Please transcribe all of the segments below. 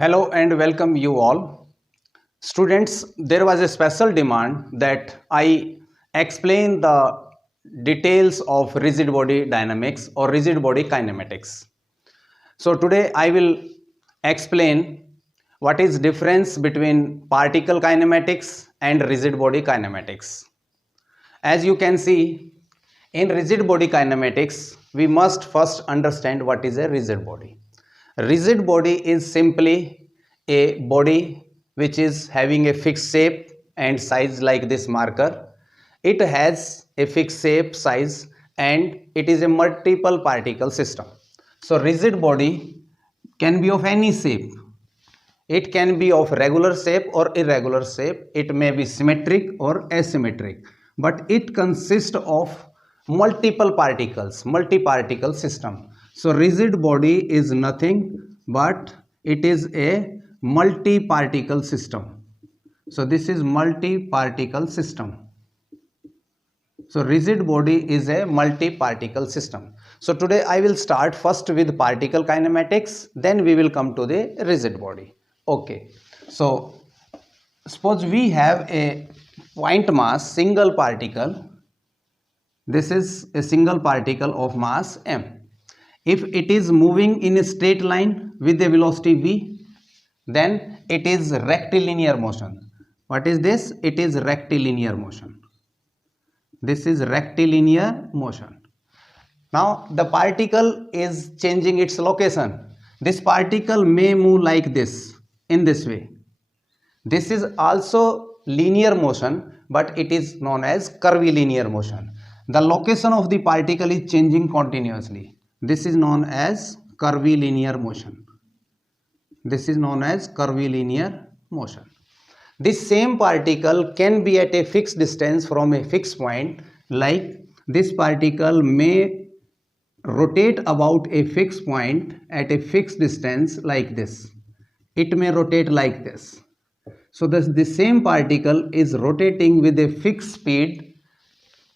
Hello and welcome you all. Students, there was a special demand that I explain the details of rigid body dynamics or rigid body kinematics. So today I will explain what is difference between particle kinematics and rigid body kinematics. As you can see, in rigid body kinematics, we must first understand what is a rigid body. Rigid body is simply a body which is having a fixed shape and size like this marker. It has a fixed shape, size, and it is a multiple particle system. So rigid body can be of any shape. It can be of regular shape or irregular shape. It may be symmetric or asymmetric, but it consists of multiple particles, multi-particle system. So rigid body is nothing but it is a multi-particle system. So this is multi-particle system. So rigid body is a multi-particle system. So today I will start first with particle kinematics, then we will come to the rigid body. Okay, so suppose we have a point mass single particle. This is a single particle of mass m. If it is moving in a straight line with a velocity v, then it is rectilinear motion. What is this? It is rectilinear motion. This is rectilinear motion. Now the particle is changing its location. This particle may move like this, in this way. This is also linear motion, but it is known as curvilinear motion. The location of the particle is changing continuously. This is known as curvilinear motion. This is known as curvilinear motion. This same particle can be at a fixed distance from a fixed point, like this particle may rotate about a fixed point at a fixed distance like this. It may rotate like this. So the same particle is rotating with a fixed speed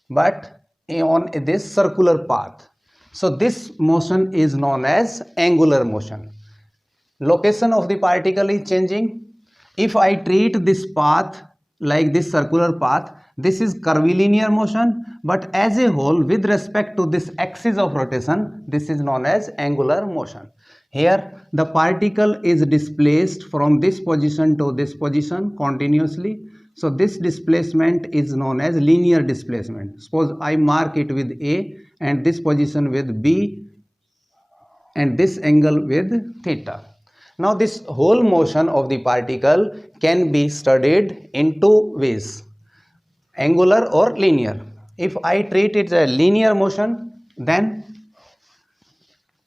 but on this circular path. So this motion is known as angular motion. Location of the particle is changing. If I treat this path like this circular path, this is curvilinear motion, but as a whole with respect to this axis of rotation, this is known as angular motion. Here the particle is displaced from this position to this position continuously. So this displacement is known as linear displacement. Suppose I mark it with A and this position with B and this angle with theta. Now this whole motion of the particle can be studied in two ways, angular or linear. If I treat it as a linear motion, then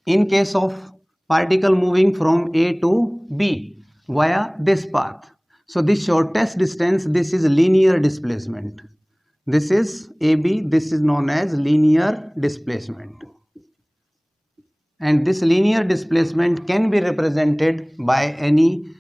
in case of particle moving from A to B via this path, so this shortest distance, this is linear displacement. This is AB, this is known as linear displacement. And this linear displacement can be represented by any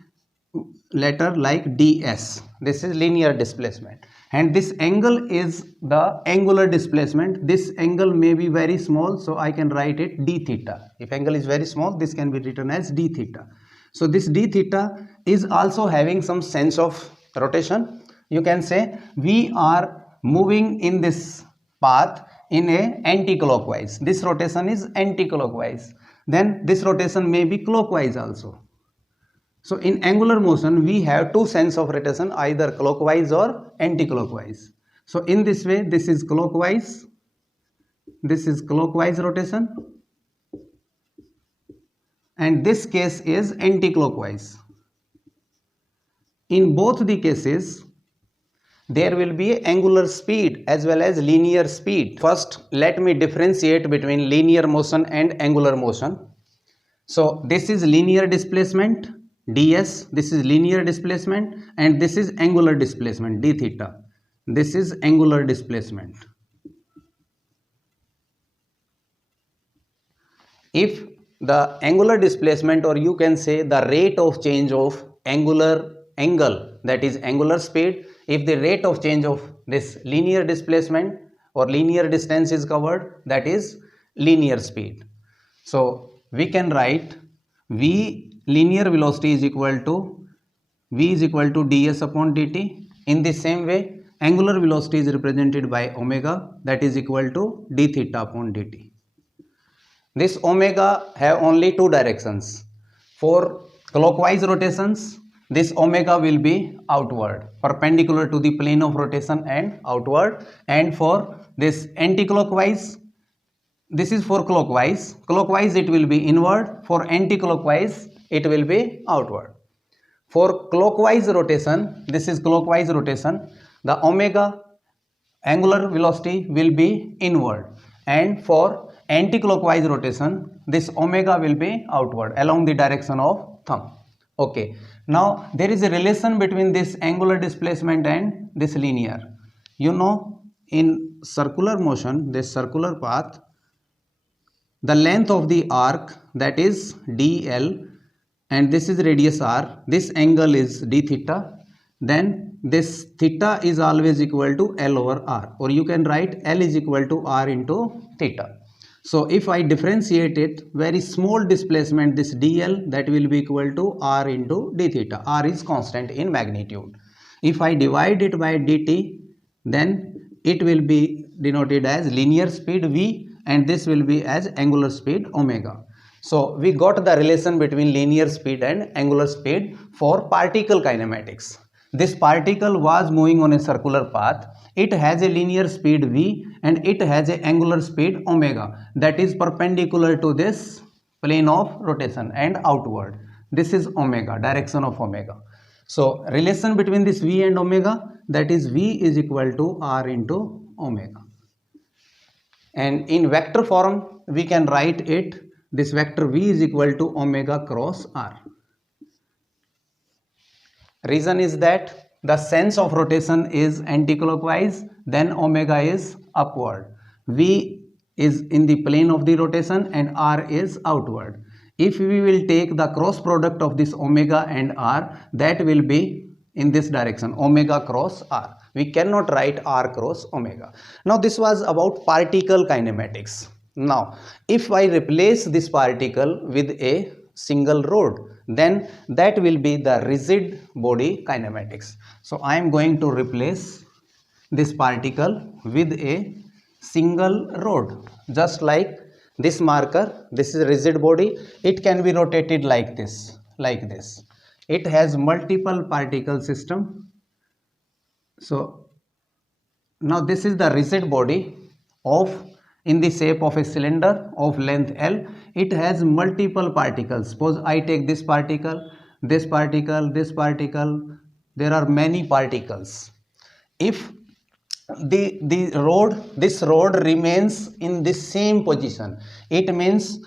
letter like ds. This is linear displacement. And this angle is the angular displacement. This angle may be very small, so I can write it d theta. If angle is very small, this can be written as d theta. So this d theta is also having some sense of rotation. You can say we are moving in this path in a anti-clockwise. This rotation is anti-clockwise. Then this rotation may be clockwise also. So in angular motion, we have two sense of rotation, either clockwise or anti-clockwise. So in this way, this is clockwise. This is clockwise rotation. And this case is anti-clockwise. In both the cases, there will be angular speed as well as linear speed. First, let me differentiate between linear motion and angular motion. So this is linear displacement ds, this is linear displacement, and this is angular displacement d theta. This is angular displacement. If the angular displacement, or you can say the rate of change of angular angle, that is angular speed, if the rate of change of this linear displacement or linear distance is covered, that is linear speed. So we can write v linear velocity is equal to v is equal to ds upon dt. In the same way, angular velocity is represented by omega, that is equal to d theta upon dt. This omega have only two directions. For clockwise rotations, this omega will be outward, perpendicular to the plane of rotation and outward. And for this anti-clockwise, this is for clockwise. Clockwise it will be inward. For anti-clockwise it will be outward. For clockwise rotation, this is clockwise rotation, the omega angular velocity will be inward, and for anti-clockwise rotation this omega will be outward along the direction of thumb. Okay, now there is a relation between this angular displacement and this linear. You know, in circular motion, this circular path, the length of the arc, that is dl, and this is radius r, this angle is d theta, then this theta is always equal to L over R, or you can write L is equal to R into theta. So if I differentiate it, very small displacement, this dl, that will be equal to R into d theta. R is constant in magnitude. If I divide it by dt, then it will be denoted as linear speed v, and this will be as angular speed omega. So we got the relation between linear speed and angular speed for particle kinematics. This particle was moving on a circular path. It has a linear speed v and it has an angular speed omega, that is perpendicular to this plane of rotation and outward. This is omega, direction of omega. So relation between this v and omega, that is v is equal to r into omega. And in vector form we can write it, this vector v is equal to omega cross r. Reason is that the sense of rotation is anti-clockwise, then omega is upward. V is in the plane of the rotation and r is outward. If we will take the cross product of this omega and r, that will be in this direction, omega cross r. We cannot write r cross omega. Now this was about particle kinematics. Now if I replace this particle with a single rod, then that will be the rigid body kinematics. So I am going to replace this particle with a single rod, just like this marker. This is a rigid body. It can be rotated like this, like this. It has multiple particle system. So now this is the rigid body of in the shape of a cylinder of length L. It has multiple particles. Suppose I take this particle, this particle, this particle. There are many particles. If this rod remains in the same position, it means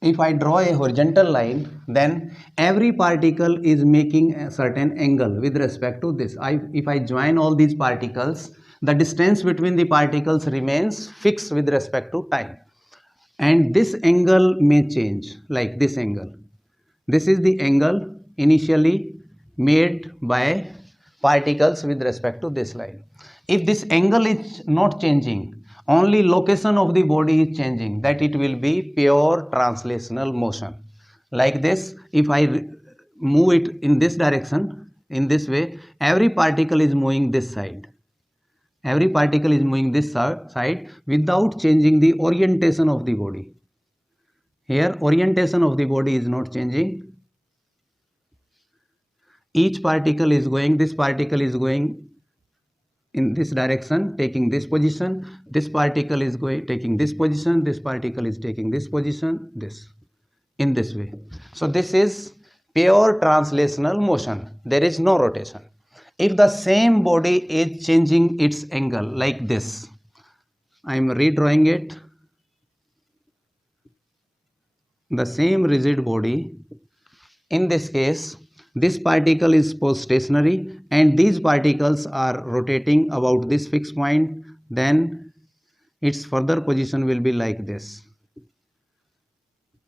if I draw a horizontal line, then every particle is making a certain angle with respect to this. If I join all these particles, the distance between the particles remains fixed with respect to time, and this angle may change, like this angle. This is the angle initially made by particles with respect to this line. If this angle is not changing, only location of the body is changing, that it will be pure translational motion. Like this, if I move it in this direction, in this way, every particle is moving this side. Every particle is moving this side without changing the orientation of the body. Here orientation of the body is not changing. Each particle is going, this particle is going in this direction, taking this position. This particle is going, taking this position. This particle is taking this position, this, in this way. So this is pure translational motion. There is no rotation. If the same body is changing its angle like this, I am redrawing it. The same rigid body, in this case, this particle is stationary and these particles are rotating about this fixed point, then its further position will be like this.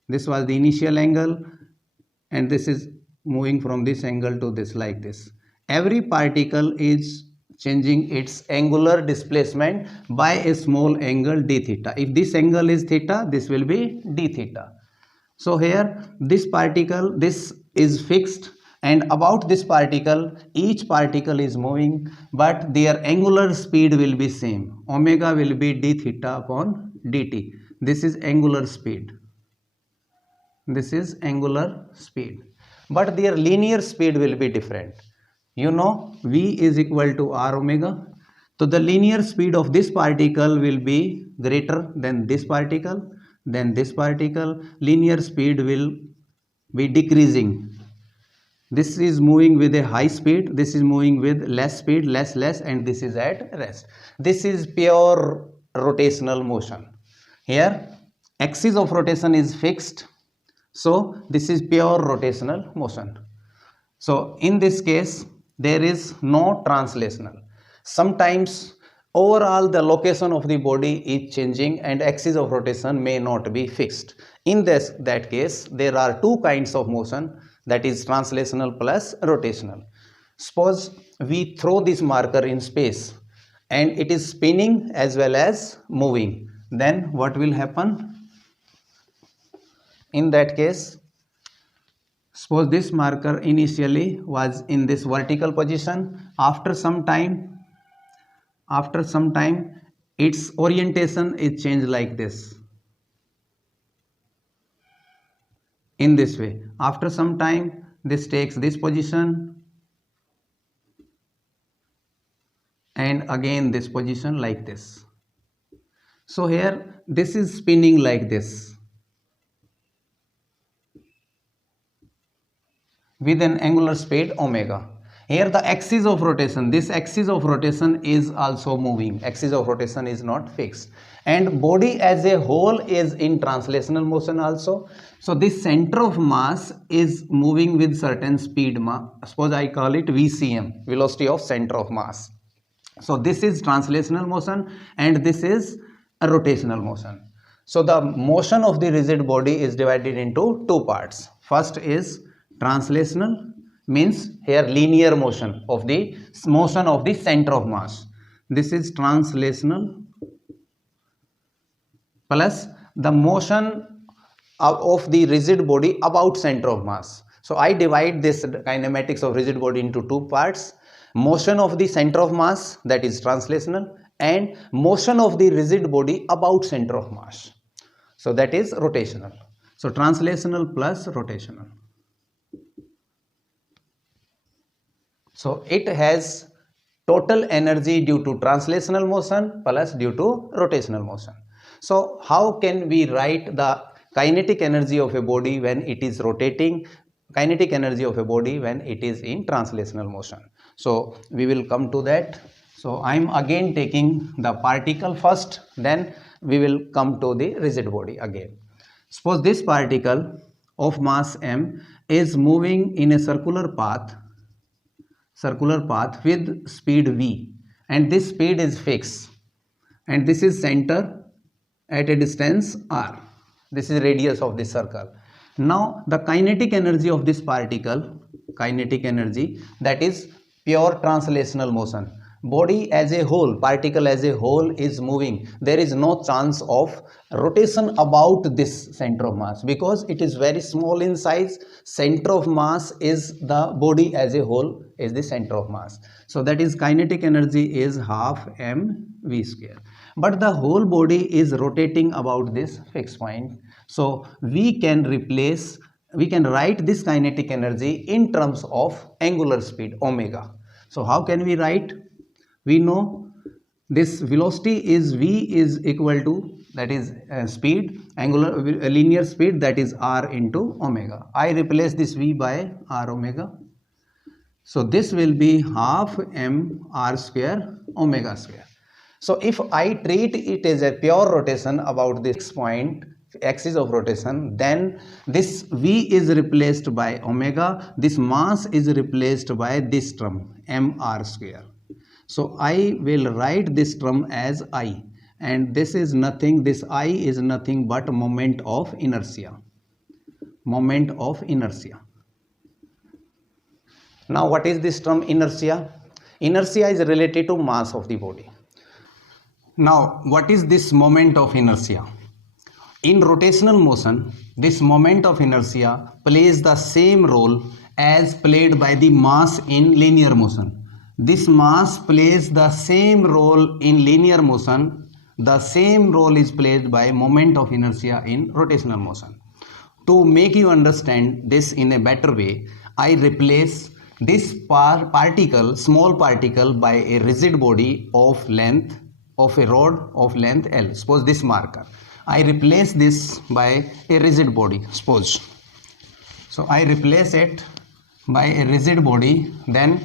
This was the initial angle and this is moving from this angle to this, like this. Every particle is changing its angular displacement by a small angle d theta. If this angle is theta, this will be d theta. So here this particle, this is fixed, and about this particle, each particle is moving, but their angular speed will be same. Omega will be d theta upon dt. This is angular speed. This is angular speed, but their linear speed will be different. You know v is equal to r omega. So the linear speed of this particle will be greater than this particle. Then this particle linear speed will be decreasing. This is moving with a high speed, this is moving with less speed, less, and this is at rest. This is pure rotational motion. Here axis of rotation is fixed, so this is pure rotational motion. So in this case there is no translational. Sometimes overall the location of the body is changing and axis of rotation may not be fixed. In that case there are two kinds of motion, that is translational plus rotational. Suppose we throw this marker in space and it is spinning as well as moving, then what will happen? In that case, suppose this marker initially was in this vertical position. After some time its orientation is changed like this, in this way. After some time this takes this position and again this position like this. So here this is spinning like this with an angular speed omega. Here the axis of rotation, this axis of rotation is also moving. Axis of rotation is not fixed, and body as a whole is in translational motion also. So this center of mass is moving with certain speed. Suppose I call it VCM, velocity of center of mass. So this is translational motion and this is a rotational motion. So the motion of the rigid body is divided into two parts. First is translational, means here linear motion of the center of mass. This is translational, plus the motion of the rigid body about center of mass. So I divide this kinematics of rigid body into two parts: motion of the center of mass, that is translational, and motion of the rigid body about center of mass, so that is rotational. So translational plus rotational. So it has total energy due to translational motion plus due to rotational motion. So how can we write the kinetic energy of a body when it is rotating, kinetic energy of a body when it is in translational motion? So we will come to that. So I am again taking the particle first, then we will come to the rigid body again. Suppose this particle of mass m is moving in a circular path with speed v, and this speed is fixed, and this is center at a distance r. This is radius of this circle. Now the kinetic energy of this particle, kinetic energy, that is pure translational motion. Body as a whole, particle as a whole is moving. There is no chance of rotation about this center of mass because it is very small in size. Center of mass is the body as a whole, is the center of mass. So that is kinetic energy is half mv square. But the whole body is rotating about this fixed point. So we can write this kinetic energy in terms of angular speed omega. So how can we write? We know this velocity is v is equal to, that is speed, angular linear speed, that is r into omega. I replace this v by r omega. So this will be half m r square omega square. So if I treat it as a pure rotation about this point, axis of rotation, then this v is replaced by omega, this mass is replaced by this term mr square. So I will write this term as I, and this is nothing, this I is nothing but moment of inertia. Moment of inertia. Now what is this term inertia? Inertia is related to mass of the body. Now what is this moment of inertia? In rotational motion, this moment of inertia plays the same role as played by the mass in linear motion. This mass plays the same role in linear motion. The same role is played by moment of inertia in rotational motion. To make you understand this in a better way, I replace this particle, small particle, by a rigid body of length of a rod of length L. Suppose this marker. I replace this by a rigid body. Suppose. So I replace it by a rigid body. Then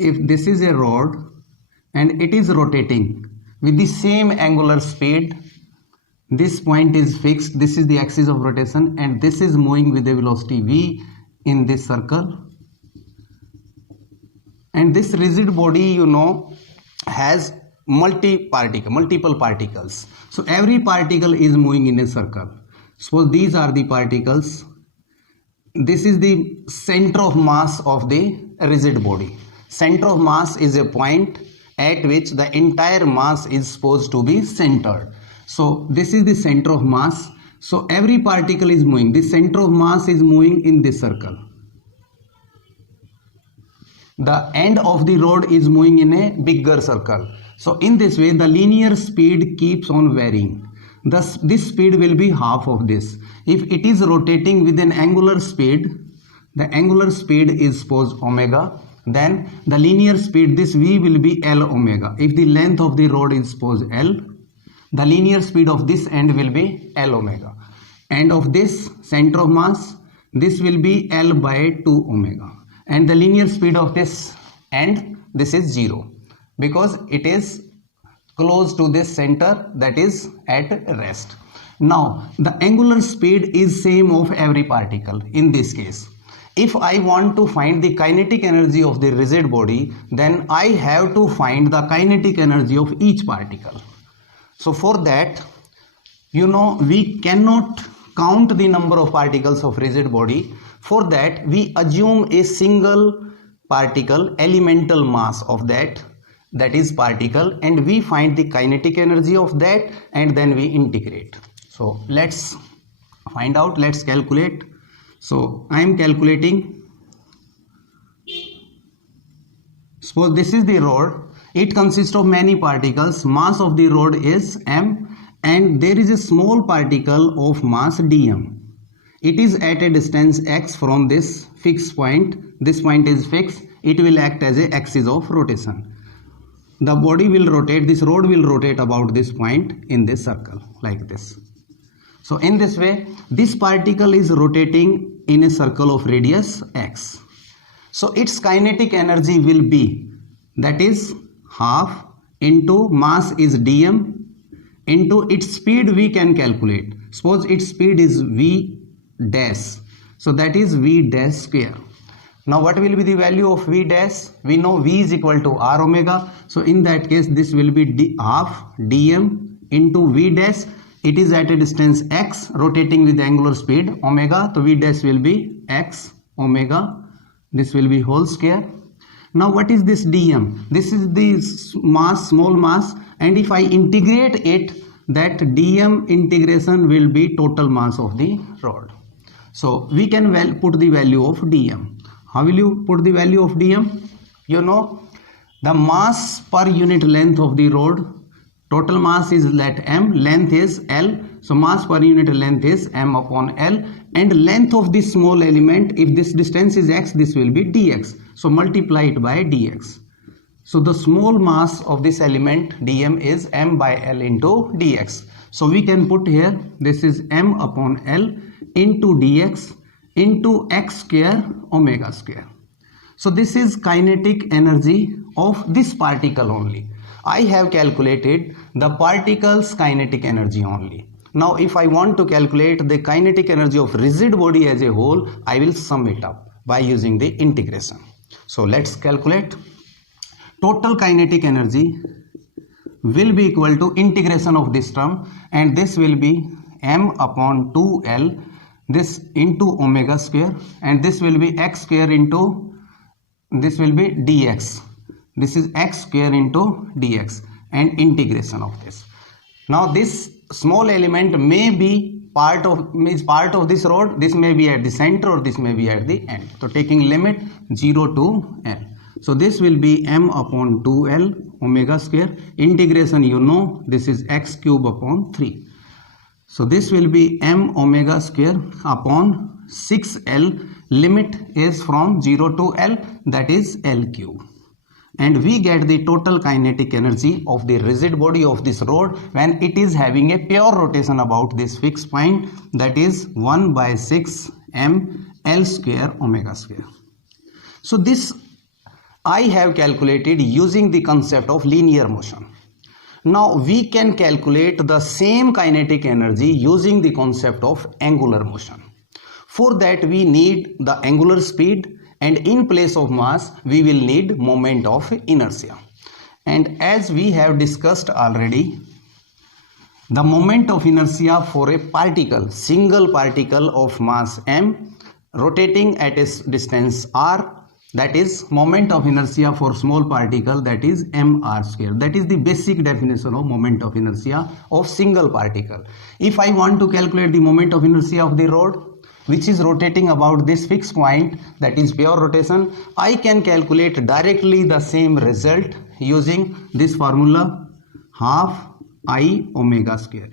if this is a rod and it is rotating with the same angular speed, this point is fixed, this is the axis of rotation, and this is moving with a velocity v in this circle, and this rigid body has multiple particles. So every particle is moving in a circle. Suppose these are the particles. This is the center of mass of the rigid body. Center of mass is a point at which the entire mass is supposed to be centered. So this is the center of mass. So every particle is moving. The center of mass is moving in this circle. The end of the rod is moving in a bigger circle. So in this way, the linear speed keeps on varying. Thus, this speed will be half of this. If it is rotating with an angular speed, the angular speed is suppose omega, then the linear speed, this v will be L omega. If the length of the rod is suppose L, the linear speed of this end will be L omega. And of this center of mass, this will be L by 2 omega. And the linear speed of this end, this is 0, because it is close to this center, that is at rest. Now the angular speed is same of every particle in this case. If I want to find the kinetic energy of the rigid body, then I have to find the kinetic energy of each particle. So for that, we cannot count the number of particles of rigid body. For that, we assume a single particle elemental mass of that is particle, and we find the kinetic energy of that, and then we integrate. So let's find out, let's calculate. So I am calculating. Suppose this is the rod. It consists of many particles. Mass of the rod is m, and there is a small particle of mass dm. It is at a distance x from this fixed point. This point is fixed. It will act as a axis of rotation. The body will rotate, this rod will rotate about this point in this circle like this. So in this way, this particle is rotating in a circle of radius x. So its kinetic energy will be, that is half into mass is dm into its speed we can calculate. Suppose its speed is v dash. So that is v dash square. Now what will be the value of v dash? We know v is equal to r omega. So in that case, this will be half dm into v dash. It is at a distance x, rotating with angular speed omega. So v dash will be x omega. This will be whole square. Now what is this dm? This is the mass, small mass, and if I integrate it, that dm integration will be total mass of the rod. So we can put the value of dm. How will you put the value of dm? The mass per unit length of the rod. Total mass is let m, length is L, so mass per unit length is m upon L, and length of this small element, if this distance is x, this will be dx, so multiply it by dx. So the small mass of this element dm is m by L into dx. So we can put here, this is m upon L into dx into x square omega square. So this is kinetic energy of this particle only. I have calculated the particle's kinetic energy only. Now if I want to calculate the kinetic energy of rigid body as a whole, I will sum it up by using the integration. So let's calculate. Total kinetic energy will be equal to integration of this term, and this will be m upon 2L, this into omega square, and this will be x square into, this will be dx. This is x square into dx, and integration of this. Now this small element may be part of this rod. This may be at the center or this may be at the end. So taking limit 0 to L. So this will be m upon 2L omega square. Integration, you know, this is x cube upon 3. So this will be m omega square upon 6L. Limit is from 0 to L, that is L cube. And we get the total kinetic energy of the rigid body of this rod when it is having a pure rotation about this fixed point, that is 1 by 6 m L square omega square. So this I have calculated using the concept of linear motion. Now we can calculate the same kinetic energy using the concept of angular motion. For that we need the angular speed, and in place of mass we will need moment of inertia. And as we have discussed already, the moment of inertia for a particle, single particle of mass m rotating at a distance r, that is moment of inertia for small particle, that is mr square. That is the basic definition of moment of inertia of single particle. If I want to calculate the moment of inertia of the rod which is rotating about this fixed point, that is pure rotation, I can calculate directly the same result using this formula, half I omega square.